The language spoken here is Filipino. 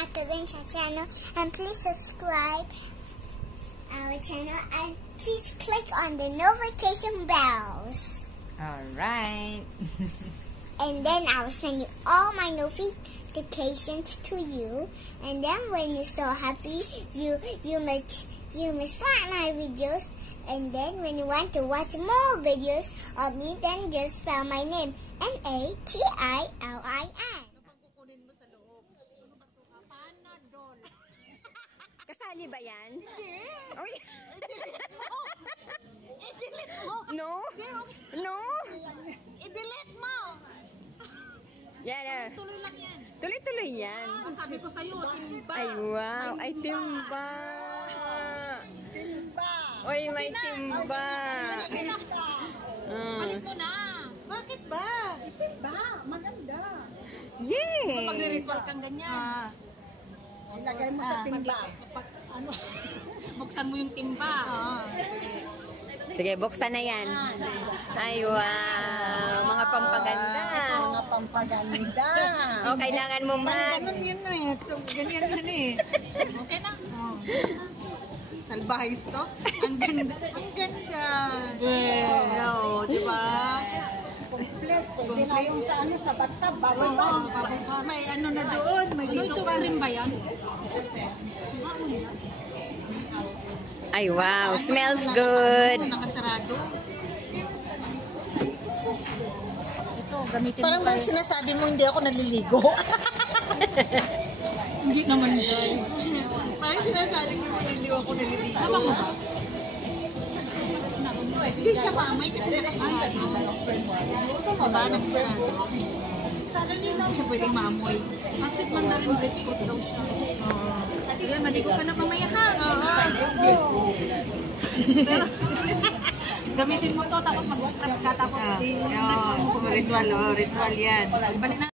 Catherine channel, and please subscribe our channel and please click on the notification bells. Alright. And then I will send you all my notifications to you. And then when you're so happy, you must like my videos. And then when you want to watch more videos of me, then just spell my name Natilin. Kasali ba yan? Hindi. Oy. I-delete mo. No? No? I-delete mo. Yan ah. Tuloy lang yan. Tuloy-tuloy yan. Sabi ko sa'yo, timba. Ay, wow. Ay, timba. Timba. Oy, may timba. Balik mo na. Bakit ba? Timba, maganda. Yes. Magre-ritual kang ganyan. Ilagay mo sa timba. Ano? Buksan mo yung timba. Sige, buksan na yan. Ay, wow. Mga pampaganda. Mga pampaganda. O, kailangan mo Ganun yun na eh. Ganyan yun eh. Okay na. Salbahis to. Ang ganda. Ang ganda. Yo, di ba? Complete. Sa ano, sa bathtub. May ano na doon. May dito pa. Rin ba yan? Ay, wow. Smells good. Nakasarado. Ito, gamitin Parang mo bang sinasabi mo hindi ako naliligo. Hindi naman yun. Parang sinasabi mo hindi ako naliligo. Tama mo ba? Hindi siya maamay kasi nakasarado. Diba? Nakasarado. Hindi siya pwedeng maamoy. Kasi mandarin British daw siya. Sige, maligo ka na mamaya ha. Pero, gamitin mo to tapos mag-scrap ka tapos Ritual, ritual yan. balik na.